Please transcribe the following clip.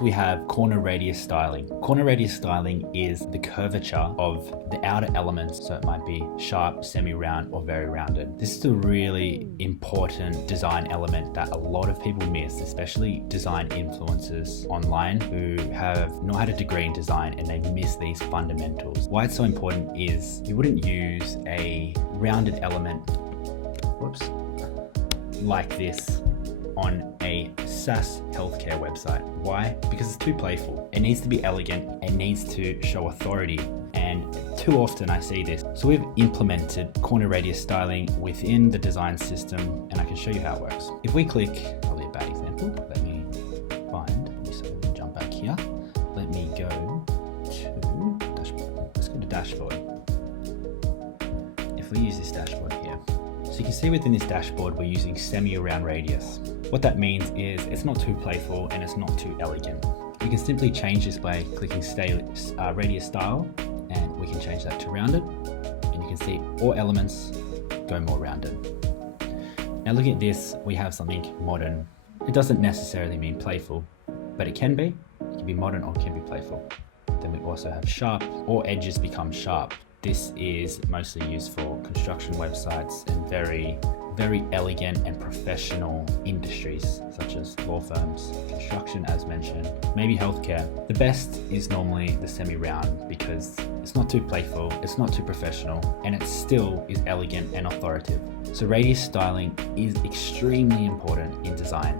we have corner radius styling. Corner radius styling is the curvature of the outer elements, so it might be sharp, semi-round, or very rounded. This is a really important design element that a lot of people miss, especially design influencers online who have not had a degree in design and they miss these fundamentals. Why it's so important is you wouldn't use a rounded element, like this on a SaaS healthcare website. Why? Because it's too playful. It needs to be elegant. It needs to show authority. And too often I see this. So we've implemented corner radius styling within the design system, and I can show you how it works. If we click, probably a bad example, let me jump back here. Let me go to dashboard. Let's go to dashboard. If we use this dashboard here, so you can see within this dashboard, we're using semi-round radius. What that means is it's not too playful and it's not too elegant. You can simply change this by clicking radius style, and we can change that to rounded. And you can see all elements go more rounded. Now looking at this, we have something modern. It doesn't necessarily mean playful, but it can be. It can be modern or it can be playful. Then we also have sharp. All edges become sharp. This is mostly used for construction websites and very elegant and professional industries such as law firms, construction as mentioned, maybe healthcare. The best is normally the semi-round because it's not too playful, it's not too professional, and it still is elegant and authoritative. So radius styling is extremely important in design.